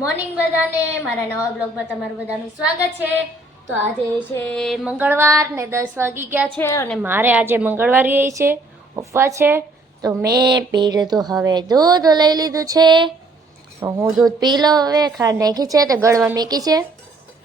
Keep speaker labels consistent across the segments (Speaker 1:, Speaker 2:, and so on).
Speaker 1: Morning બધાને. મારા નવા બ્લોગમાં તમારું બધાનું સ્વાગત છે. તો આજે છે મંગળવાર ને દસ વાગી ગયા છે અને મારે આજે મંગળવાર રહી છે ઉપવા છે. તો મેં પી લીધું હવે દૂધ લઈ લીધું છે. તો હું દૂધ પી લઉં હવે, ખાંડ નાખી છે તો ગળવા મેકી છે.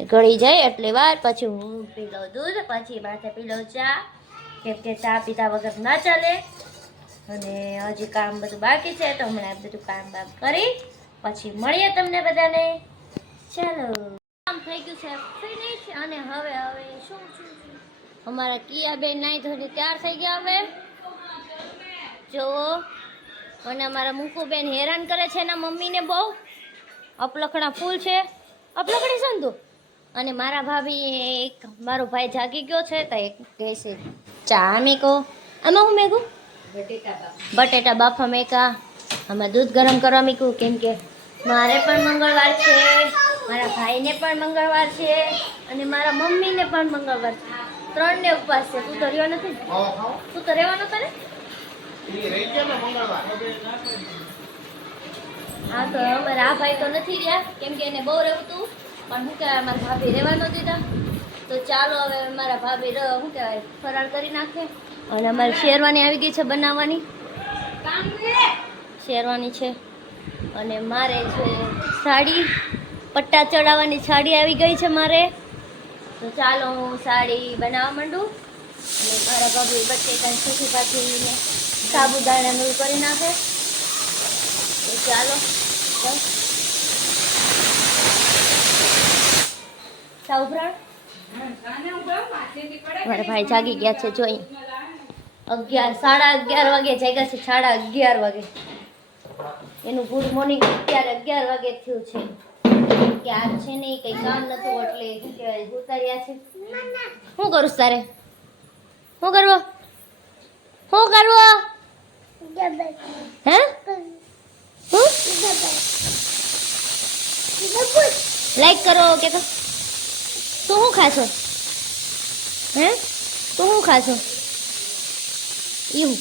Speaker 1: ગળી જાય એટલી વાર, પછી હું પી લઉં દૂધ, પછી માથે પી લઉં ચા. કેમ કે ચા પીતા વગર ના ચાલે. અને હજી કામ બધું બાકી છે તો હમણાં બધું કામ બામ કરી પછી મળીએ તમને બધાને. ચાલો. કામ થઈ ગયું છે ફિનિશ અને હવે હવે શું શું? અમારા કિયા બેન નાઈ ધોઈને તૈયાર થઈ ગયા હવે. જુઓ અને અમારા મુકુ બેન હેરાન કરે છે એના મમ્મીને બહુ. અપલખણા ફૂલ છે. અપલખણી સંધુ અને મારા ભાભી એક મારો ભાઈ જાગી ગયો છે તો એક કહે છે ચા મેકો. આમાં હું મેગું બટેટા બાફા. મેકા. આમાં દૂધ ગરમ કરવા મૂક્યું કેમ કે મારે પણ મંગળવાર છે મારા ભાઈને પણ મંગળવાર છે અને મારા મમ્મીને પણ મંગળવાર છે. ત્રણને ઉપવાસ છે. તું તો રહ્યો નથી તું તો રહેવાનો તને હા તો અમારે આ ભાઈ તો નથી રહ્યા કેમ કે એને બહુ રહેવું હતું પણ શું કહેવાય મારા ભાભી રહેવા ન દીધા. તો ચાલો હવે મારા ભાભી શું કહેવાય ફરાળ કરી નાખે. અને અમારે શેરવાની આવી ગઈ છે બનાવવાની. શેરવાની છે. અને મારે છે સાડી, પટ્ટા ચડાવવાની સાડી આવી ગઈ છે મારે. તો ચાલો હું સાડી બનાવવા માંડું. અને મારા ભાભી કાંઈ સુખી પાથરીને સાબુદાણાનું કરી નાખે. તો ચાલો બસ. સાવભરણ મારા ભાઈ જાગી ગયા છે જોઈ. અગિયાર, સાડા અગિયાર વાગે જાગ્યા છે, સાડા અગિયાર વાગે. એનું ગુડ મોર્નિંગ અત્યારે અગિયાર વાગે થયું છે. કે આ છે નહીં કંઈ કામ નતું, એટલે કહેવાય, ઉતાર્યા છે. શું કરું તારે? શું કરવો? શું કરવો? હે? લાઈક કરો કે તો? તું શું ખાશો? હે? તું શું ખાશો? એવું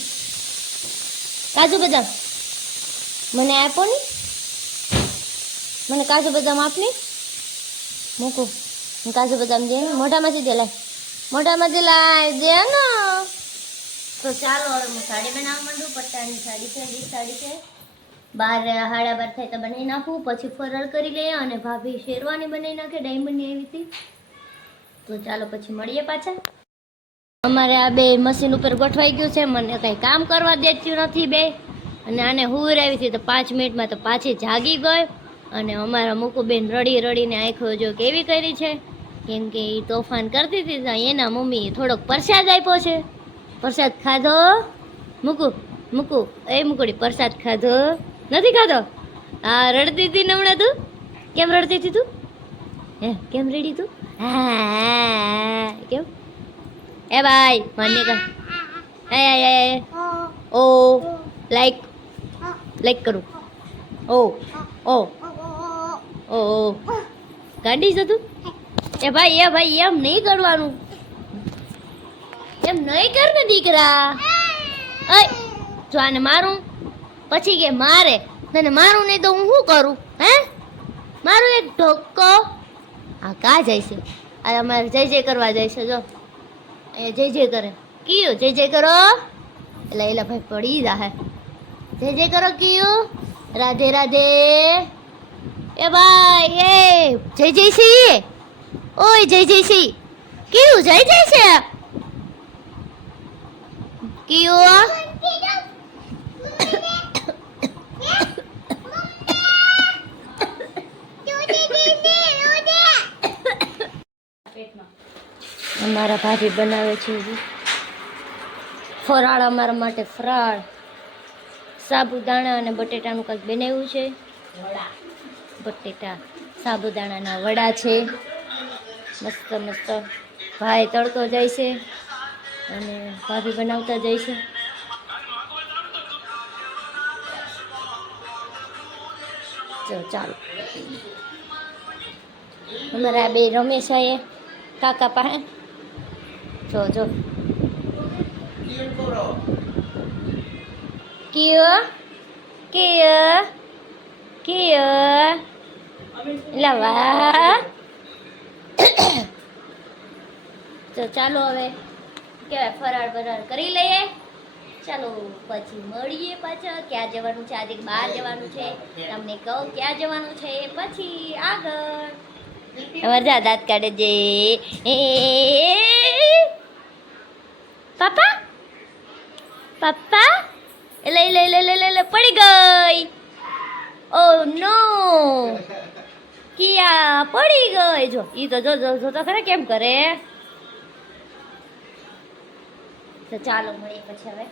Speaker 1: કાજુ બદામ. મને આપો ને. મને કાજુ બદામ આપ ને. મૂકું. કાજુ બદામ દે મોઢામાંથી દે, લાય. મોઢામાંથી, લાય, દે ને. તો ચાલો, હવે હું સાડી બનાવવા માંડું. પટ્ટાની સાડી છે, વીસ સાડી છે. બાર હાડા બાર થાય તો બનાવી નાખું. પછી ફરળ કરી લઈએ અને ભાભી શેરવાની બનાવી નાખે ડાયમંડની એવી હતી. તો ચાલો, પછી મળીએ પાછા. અમારે આ બે મશીન ઉપર ગોઠવાઈ ગયું છે. મને કંઈ કામ કરવા દેતું નથી બે. અને આને હુર આવી હતી તો પાંચ મિનિટમાં તો પાછી જાગી ગઈ અને અમારા મુકુબેન રડી રડીને આંખો જો કેવી કરી છે? કેમ કે એ તોફાન કરતી હતી તો એના મમ્મીએ થોડોક પ્રસાદ આપ્યો છે. પ્રસાદ ખાધો? મૂકુ મૂકુ, એ મૂકડી, પ્રસાદ ખાધો? નથી ખાધો? હા રડતી હતી હમણાં તું? કેમ રડતી હતી તું? હે, કેમ રેડી તું? હા કેમ? એ ભાઈ માન્ય કર એ ઓ લાઈક લાઈક કરું ઓ ઓ ઓ ગાંડી જતું એ ભાઈ એ ભાઈ, એમ નહીં કરવાનું। એમ નહીં કર ને દીકરા। અય જો આને મારું, પછી કે મારે, તને મારું નહીં તો હું શું કરું, હે? મારું એક ઢોકો આ કા જાય છે। આ અમારે જય જય કરવા જાય છે, જો। અહીંયા જય જય કરે। કયો, જય જય કરો। એટલે એલા ભાઈ પડી જાહે। જય જય કરો કયું. રાધે રાધે. એ ભાઈ, એ. જય જય સિંહ ઓય, જય જય સિંહ કયું, જય જય છે. કયું અમારા ભાભી બનાવે છે ફરાળ અમારા માટે ફરાળ. સાબુદાણા અને બટેટાનું કંઈક બનાવ્યું છે. બટેટા સાબુદાણાના વડા છે. મસ્ત મસ્ત. ભાઈ તડકો જાય છે અને ભાભી બનાવતા જાય છે. ચલો ચાલો. અમારા બે રમેશ એ કાકા પાસે. જો જો. કયો કયો કયો વાહ તો ચાલો હવે કેવાય ફરાળ બરાળ કરી લઈએ. ચાલો પછી મળીએ પાછા. ક્યાં જવાનું છે? આજે બહાર જવાનું છે. તમને કહું ક્યાં જવાનું છે? પછી આગળ. મજા દાંત કાઢે જે. એ. પાપા? પપ્પા એ લઈ લઈ લઈ લઈ લઈ લઈ પડી ગઈ. ઓ, નો. કિયા, પડી ગઈ. જો, ઈ તો જો જો તો ખરે કેમ કરે? તો ચાલો, મળીએ પછી હવે.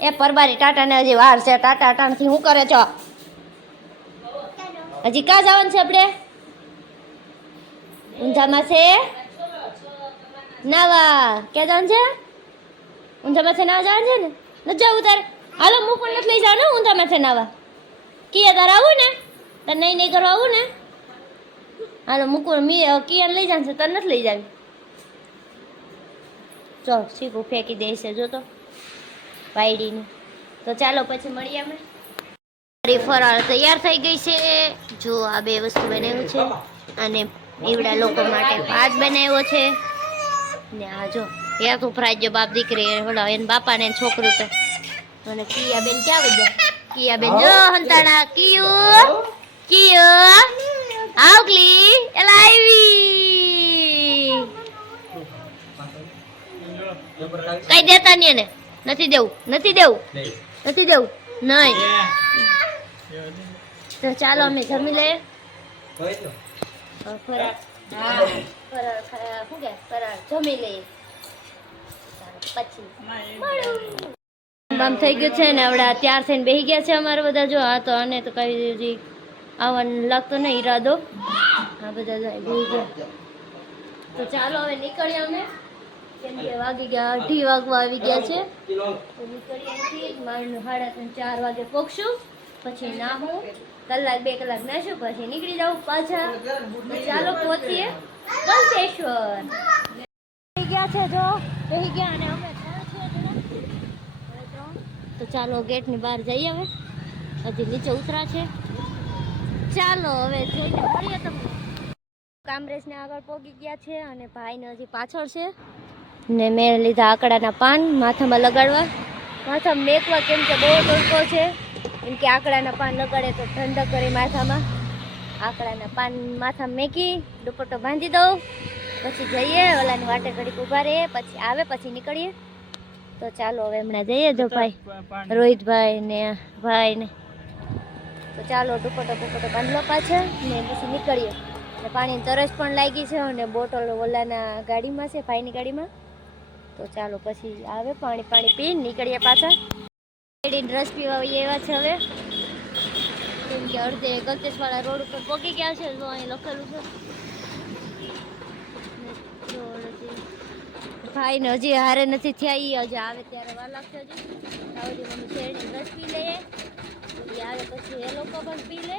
Speaker 1: એ પરબારી ટાટા ને હજી વાર છે. ટાટા ટાણથી શું કરે છો? હજી ક્યાં જવાનું છે આપણે? ઊંઝામાં છે? નાવા. ક્યાં જવાનું છે? ઊંઝામાં માથે નાવા જવાનું છે ને? ન જવું તારે. હાલો, હું પણ નથી લઈ જાવ ને માથે છે નાવા. કિયા તારે આવું ને? તારે નહીં નહીં કરવા આવું ને? હાલો, મૂકું મી કિયાને લઈ જવાનું છે, તારે નથી લઈ જાવી. ચો, શીખું, ફેંકી દેશે જો તો. વાયડીનું. તો ચાલો, પછી મળીએ અમે. મારી ફરાળ તૈયાર થઈ ગઈ છે. જો, આ બે વસ્તુ બનાવ્યું છે. અને એવડા લોકો માટે ભાત બનાવ્યો છે. ને આ જો. એ તો ફ્રાય જો બાપ દીકરી ઓલા એને બાપાને એને છોકરું તો અને કિયા બેન ક્યાં બધા કિયા બેન જો હંતાણા કિયું કિયું આવકલી એલા આવી કઈ દેતા નહીં એને. નથી દેવું નથી દેવું નથી દેવું નહીં. તો ચાલો અમે જમી લઈએ. ફરાળ હા ફરાળ ખા- શું કે? ફરાળ જમી લઈએ. ચાલો, પછી બામ થઈ ગયું છે ને આપણે તૈયાર થઈને બેસી ગયા છે અમારે બધા જો. આ તો આને તો કઈ હજી આવવાનું લાગતો નહીં, ઈરાદો. આ બધા બેસી ગયા. તો ચાલો હવે નીકળીએ અમે. વાગવા આવી ગયા છે. ચાર વાગે પહોંચશું પછી નાહું કલાક બે કલાક નાશું પછી નીકળી જાઉં પાછા. ચાલો પહોંચીએ. ગયા છે જો. રહી ગયા અને અમે ત્રણ છીએ. તો ચાલો ગેટની બહાર જઈએ હવે. હજી નીચે ઉતરા છે. ચાલો હવે જઈને મળીએ તમને. કામરેજને આગળ પહોંચી ગયા છે અને ભાઈને હજી પાછળ છે. ને મેં લીધા આકડાના પાન માથામાં લગાડવા. માથામાં મેકવા કેમ કે બહુ તડકો છે. કેમ કે આકડાના પાન લગાડે તો ઠંડક કરે માથામાં. આકડાના પાન માથામાં મેકી, દુપટ્ટો બાંધી દઉં. પછી જઈએ, ઓલાની વાટે ઘડીક ઊભા રહીએ, પછી આવે, પછી નીકળીએ. તો ચાલો હવે હમણાં જઈએ જો ભાઈ, રોહિતભાઈ ને ભાઈ ને. તો ચાલો દુપટ્ટો બુપટ્ટો બાંધલો પાછળ ને પછી નીકળીએ. ને પાણીની તરસ પણ લાગી છે અને બોટલ ઓલાના ગાડીમાં છે, ભાઈની ગાડીમાં. તો ચાલો પછી આવે, પાણી પાણી પીને નીકળીએ પાછા. રસ પીવા એવા છે હવે. કેમ કે અડધે ગલતેશવાળા રોડ ઉપર પહોંચી ગયા છે, તો અહીં લખેલું છે ને જો હજી ભાઈને હજી હારે નથી થયા એ હજી આવે ત્યારે વાર લાગશે હજી. આવી મમ્મી રસ પી લઈએ પછી આવે પછી એ લોકો પણ પી લે.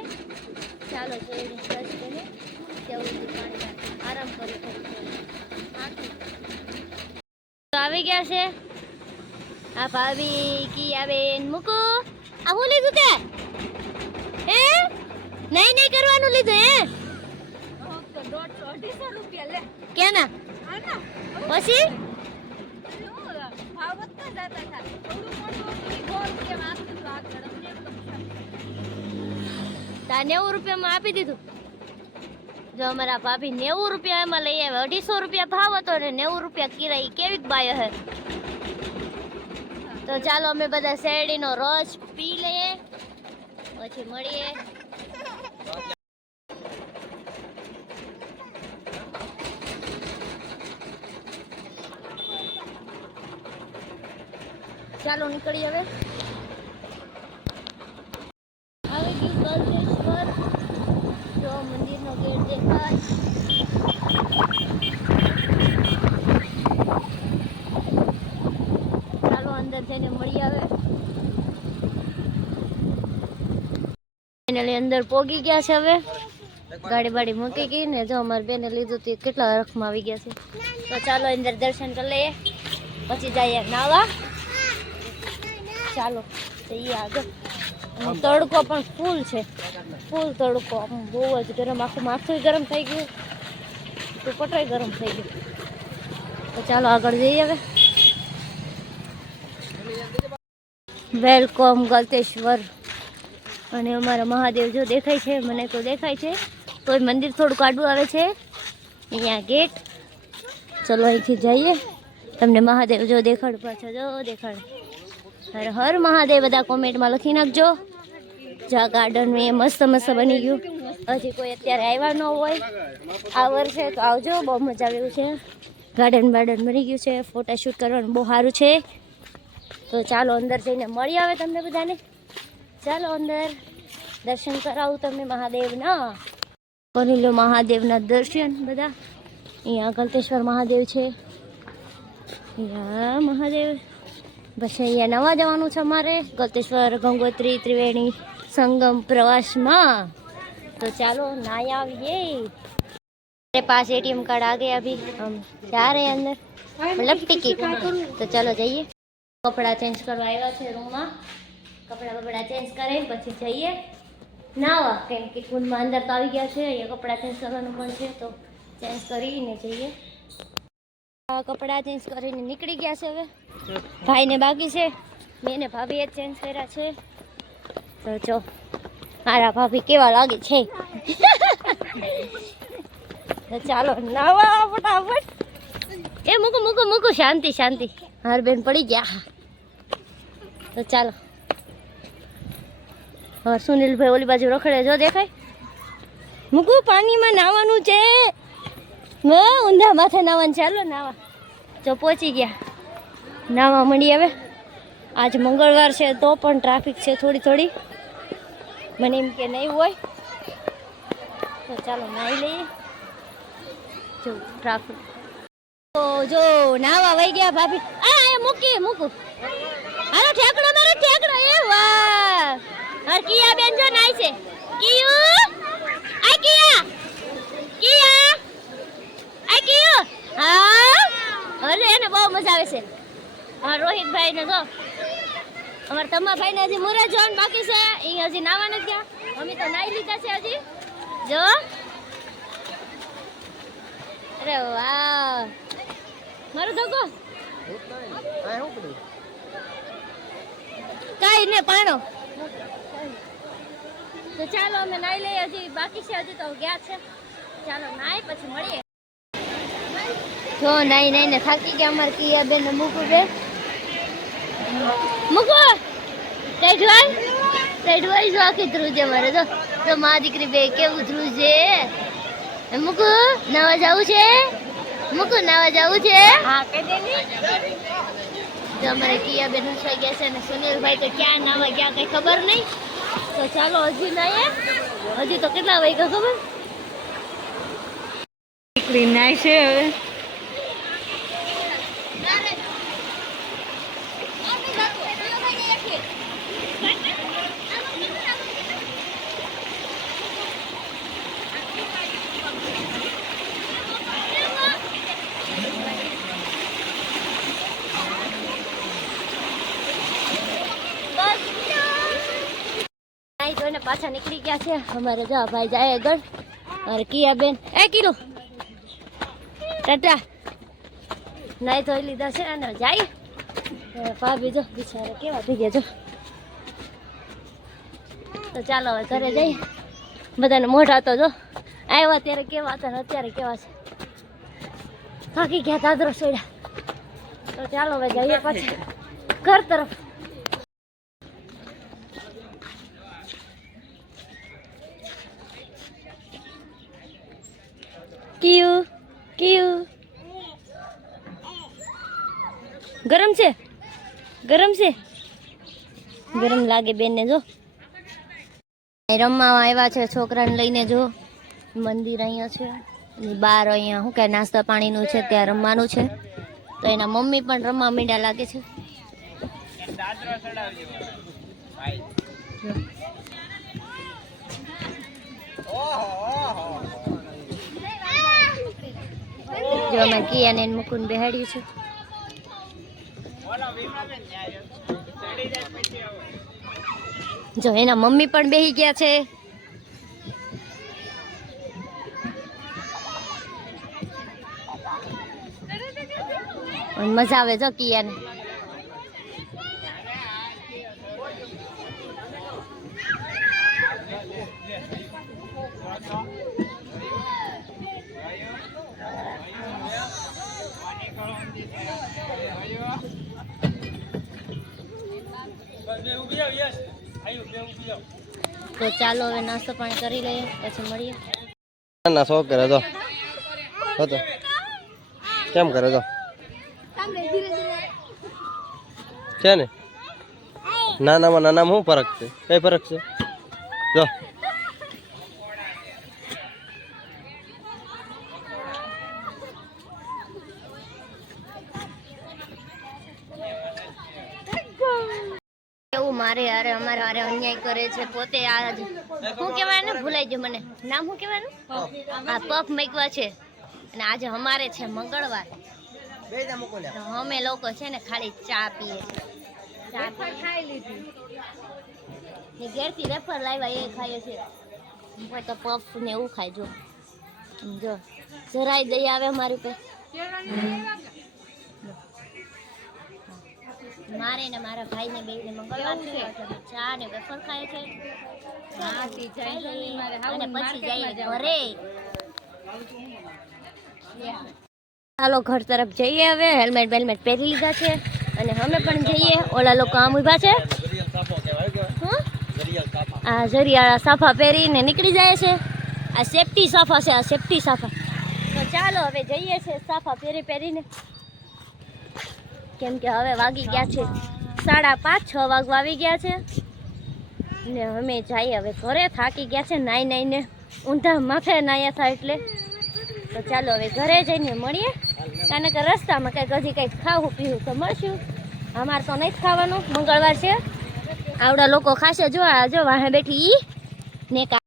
Speaker 1: ચાલો શેરડીને રસ પીને ત્યાં સુધી પાણી આરામ કરી તો આવી ગયા છે. આ ભાભી કી આવે મૂકો. આ હું લીધું તે? હે? નહીં નહીં કરવાનું લીધું હે? કેના પછી? તા નેવું રૂપિયામાં આપી દીધું. જો અમારા ભાભી નેવું રૂપિયા એમાં લઈ આવ્યા. અઢીસો રૂપિયા ભાવ હતો ને નેવું રૂપિયા કિરાઈ કેવીક બાયો હે? તો ચાલો અમે બધા શેરડીનો રસ પી લઈએ. પછી મળીએ. ચાલો નીકળી હવે. આવી મંદિરનો ગેટ ચાલો અંદર જઈને મળી આવે. ફાઇનલી અંદર પોગી ગયા છે હવે. ગાડી બાડી મૂકી ગઈ ને જો અમારી બેને લીધું તે કેટલા રખમાં આવી ગયા છે. તો ચાલો અંદર દર્શન કરી લઈએ. પછી જઈએ નાવા. ચાલો, જઈએ આગળ. તડકો પણ ફૂલ છે. ફૂલ તડકો. આમ બહુ જ ગરમ, આખું માથું ગરમ થઈ ગયું. તો પટોય ગરમ થઈ ગયું. તો ચાલો આગળ જઈએ હવે. વેલકમ ગલતેશ્વર. અને અમારા મહાદેવ જો દેખાય છે, મને તો દેખાય છે. તોય મંદિર થોડું કાઢવું આવે છે. અહીંયા ગેટ ચલો અહીંથી જઈએ. તમને મહાદેવ જો દેખાડ પાછા જો દેખાડ. હર હર મહાદેવ, બધા કોમેન્ટમાં લખી નાખજો. જા ગાર્ડન એ મસ્ત મસ્ત બની ગયું. હજી કોઈ અત્યારે આવ્યા ન હોય. આ વર્ષે તો આવજો, બહુ મજા આવે એવું છે. ગાર્ડન બાર્ડન બની ગયું છે ફોટાશૂટ કરવાનું બહુ સારું છે. તો ચાલો અંદર જઈને મળી આવે તમને બધાને. ચાલો અંદર દર્શન કરાવું તમને મહાદેવના. કરી લો મહાદેવના દર્શન બધા. અહીંયા ગલતેશ્વર મહાદેવ છે. અહીંયા મહાદેવ. પછી અહીંયા નવા જવાનું છે અમારે ગોતેશ્વર ગંગોત્રી, ત્રિવેણી સંગમ પ્રવાસમાં. તો ચાલો નાઈ આવીએ. મારે પાસે એટીએમ કાર્ડ આ ગયા અભી. હમ જા રહે અંદર. મતલબ ટિકિટ તો ચાલો જઈએ. કપડાં ચેન્જ કરવા આવ્યા છે રૂમમાં. કપડાં બપડા ચેન્જ કરે, પછી જઈએ. નાવા, કેમ કે કુંડમાં અંદર તો આવી ગયા છે, અહીંયા કપડાં ચેન્જ કરવાનું પણ છે, તો ચેન્જ કરીને જઈએ. કપડાં ચેન્જ કરીને નીકળી ગયા છે હવે. ભાઈને બાકી છે. મેં ને ભાભીએ ચેન્જ કર્યા છે. તો જો, મારા ભાભી કેવા લાગે છે. ચાલો, નાવા ફટાફટ. એ મૂકું મૂકું મૂકું, શાંતિ શાંતિ. હાર બેન પડી ગયા. તો ચાલો. હા સુનિલભાઈ ઓલી બાજુ રખડે, જો દેખાય. મૂકું, પાણીમાં નાવાનું છે. ઊંધા માથે નાવાનું ચાલો, નાવા. જો પહોંચી ગયા. નાવા મળી હવે. આજ મંગળવાર છે, તો પણ ટ્રાફિક છે થોડી થોડી. મને એમ કે નહીં હોય. તો ચાલો, નાહી લઈએ. જો ટ્રાફિક તો જો, નાવા વહી ગયા ભાભી. આ એ, મૂકી, મૂકું. હાલો, ઠેકડો, મારો ઠેકડો. એ, વાહ. હર કિયા બેન જો નાઈ છે. કિયુ. આ, કિયા. કિયા. આ કિયુ હા? અરે, એને બહુ મજા આવે છે. હા રોહિતભાઈ જો. અમારા તમારા ભાઈ હજી મુરા જોવાનું બાકી છે. એ હજી નાવા નથી ગયા. અમે તો નાઈ લીધા છે હજી. જો. અરે વાહ. મારો ધક્કો કઈ ને પાણો તો ચાલો, અમે નાઈ લઈએ હજી. બાકી છે હજી તો ગયા છે. ચાલો નાઈ પછી મળીએ. જો નાઈ નાઈ ને થાકી ગયા અમારે કિયા બેન મૂકું બે. મૂકો! સાઈડ હોય સાઈડ હોય જો આખી ધ્રુજે મારે જો. તો મા દીકરી બે કેવું ધ્રુજે? એ મૂકુ નાવા જવું છે? મૂકુ નાવા જવું છે? હા કે તો અમારે કિયા બેન હસાઈ ગયા છે અને સુનિલભાઈ તો ક્યાં નાવા ગયા કઈ ખબર નહીં. તો ચાલો હજી નાઈએ. હજી તો કેટલા વાગ્યા ખબર?
Speaker 2: દીકરી નાય છે હવે.
Speaker 1: ધોઈને પાછા નીકળી ગયા છે. અમારે જવા ભાઈ જાય આગળ. અરે કિયા બેન એ કિલો! ટાટા! નાઈ ધોઈ લીધા છે અને જાય. ભાભી જો, બિચારા કેવા થઈ ગયા જો. તો ચાલો હવે ઘરે જઈ બધાને મોઢા તો જો આવ્યા ત્યારે કેવા હતા અત્યારે કેવા છે. થાકી ગયા દાદરો સોડ્યા તો ચાલો હવે જઈએ પાછા. ઘર તરફ. કિયું કિયું. ગરમ છે? ગરમ છે? ગરમ લાગે બેનને જો. રમવા આવ્યા છે છોકરાને લઈને જો. મંદિર અહીંયા છે બહાર અહીંયા શું કે નાસ્તા પાણીનું છે, ત્યાં રમવાનું છે. તો એના મમ્મી પણ રમવા મીંડા લાગે છે. જો અમે કિયાને મૂકીને બેહાડ્યું છે. જો એના મમ્મી પણ બેહી ગયા છે. મજા આવે જો કિયાને. તો ચાલો હવે નાસ્તો પાણી કરી લઈએ, પછી મળીએ.
Speaker 3: ના કરે તો. કેમ કરે તો છે ને? નાનામાં નાનામાં શું ફરક છે? કઈ ફરક છે? જો.
Speaker 1: મારે અરે અમારે અરે અન્યાય કરે છે પોતે આ શું કહેવાય ને ભૂલાઈ ગયું મને. નામ શું કહેવાનું? આ પફ મેકવા છે. અને આજે અમારે છે મંગળવાર. અમે લોકો છે ને ખાલી ચા પીએ ચા ખાઈ લીધી. ઘેરથી રેફર લાવ્યા એ ખાઈએ છે. કોઈ તો પફ ને એવું ખાય જો. જો. જરાય દઈ આવે અમારી ઉપર. મારે ને મારા ભાઈને બેયને મંગળવાર છે એટલે ચા ને વેફર ખાય છે. અને પછી જાય ઘરે. ચાલો ઘર તરફ જઈએ હવે. હેલ્મેટ બેલમેટ પહેરી લીધા છે. અને અમે પણ જઈએ. ઓલા લોકો આમ ઊભા છે. હં? આ જરિયાળા સાફા પહેરીને નીકળી જાય છે. આ સેફટી સાફા છે આ સેફટી સાફા. તો ચાલો હવે જઈએ છે સાફા પહેરી પહેરીને. કેમ કે હવે વાગી ગયા છે સાડા પાંચ, છ વાગવા આવી ગયા છે. ને અમે જઈએ હવે ઘરે, થાકી ગયા છે નાઈ નાઈને. ઊંધા માથે નાયા થાય એટલે. તો ચાલો હવે ઘરે જઈને મળીએ. કારણ કે રસ્તામાં કંઈક હજી કંઈક ખાવું પીવું તો મળશું. અમારે તો નહીં ખાવાનું, મંગળવાર છે. આવડા લોકો ખાશે, જો આ, જો વાહે બેઠી ને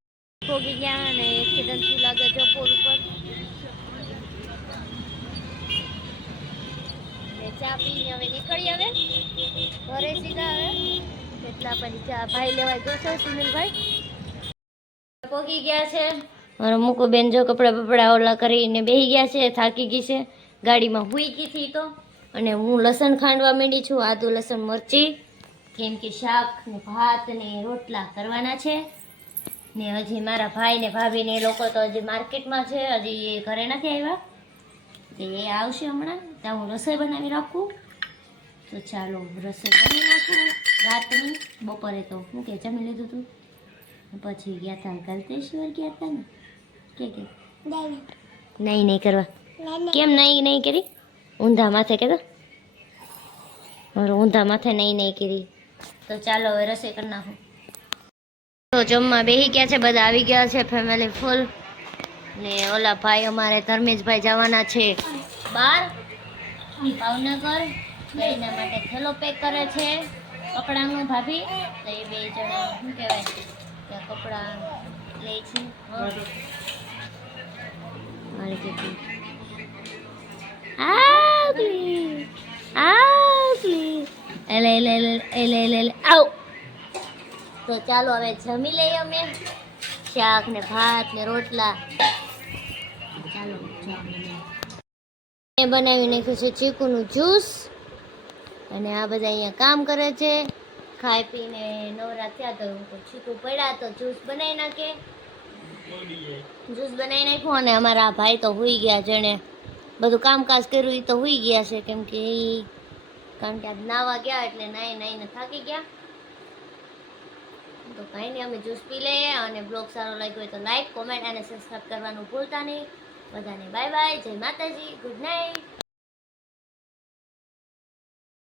Speaker 1: સુનિલભાઈ. પોગી ગયા છે. મારો મૂકો બેન જો કપડા બપડા ઓલા કરીને બેહી ગયા છે, થાકી ગઈ છે. ગાડીમાં હુઈ ગઈ હતી તો. અને હું લસણ ખાંડવા માંડી છું. આદુ, લસણ, મરચી. કેમ કે શાક ને ભાત ને રોટલા કરવાના છે. ને હજી મારા ભાઈ ને ભાભી ને એ લોકો તો હજી માર્કેટમાં છે. હજી એ ઘરે નથી આવ્યા. એ આવશે હમણાં. ત્યાં હું રસોઈ બનાવી રાખું. તો ચાલો રસોઈ બનાવી નાખું રાતની બપોરે તો હું કે જમી લીધું હતું પછી ગયા હતા ગલતેશ્વર ગયા હતા ને? કે કે? નહીં નહીં કરવા. કેમ નહીં નહીં કરી? ઊંધા માથે કે ઊંધા માથે નહીં નહીં કરી. તો ચાલો હવે રસોઈ કરી નાખું. તો જમવા બેસી ગયા છે બધા આવી ગયા છે ફેમિલી ફૂલ ને ઓલા ભાઈ અમારે ધર્મેશભાઈ જવાના છે. બાર. ભાવનગર. એના માટે થેલો પેક કરે છે. કપડાનું ભાભી તો એ બે જણા, શું કહેવાય કે કપડાં લે છે મારી જેટલી. આવ. તો ચાલો હવે જમી લઈએ અમે. શાક ને ભાત ને રોટલા. ચાલો બનાવી નાખ્યું છે ચીકુનું જ્યુસ. અને આ બધા અહીંયા કામ કરે છે. ખાઈ પીને નવરા થયા તો ચીકુ પડ્યા તો જ્યુસ બનાવી નાખે. જ્યુસ બનાવી નાખ્યું અને અમારા ભાઈ તો હોઈ ગયા જેણે બધું કામકાજ કર્યું એ તો હોઈ ગયા છે કેમ કે એ કારણ કે આજ નાવા ગયા એટલે નાઈ નાઈને થાકી ગયા. તો કાંઈ નહીં, અમે જ્યુસ પી લઈએ અને બ્લોગ સારો લાગ્યો હોય તો લાઈક, કોમેન્ટ અને સબસ્ક્રાઈબ કરવાનું ભૂલતા નહીં. બધાને બાય બાય, જય માતાજી, ગુડ નાઇટ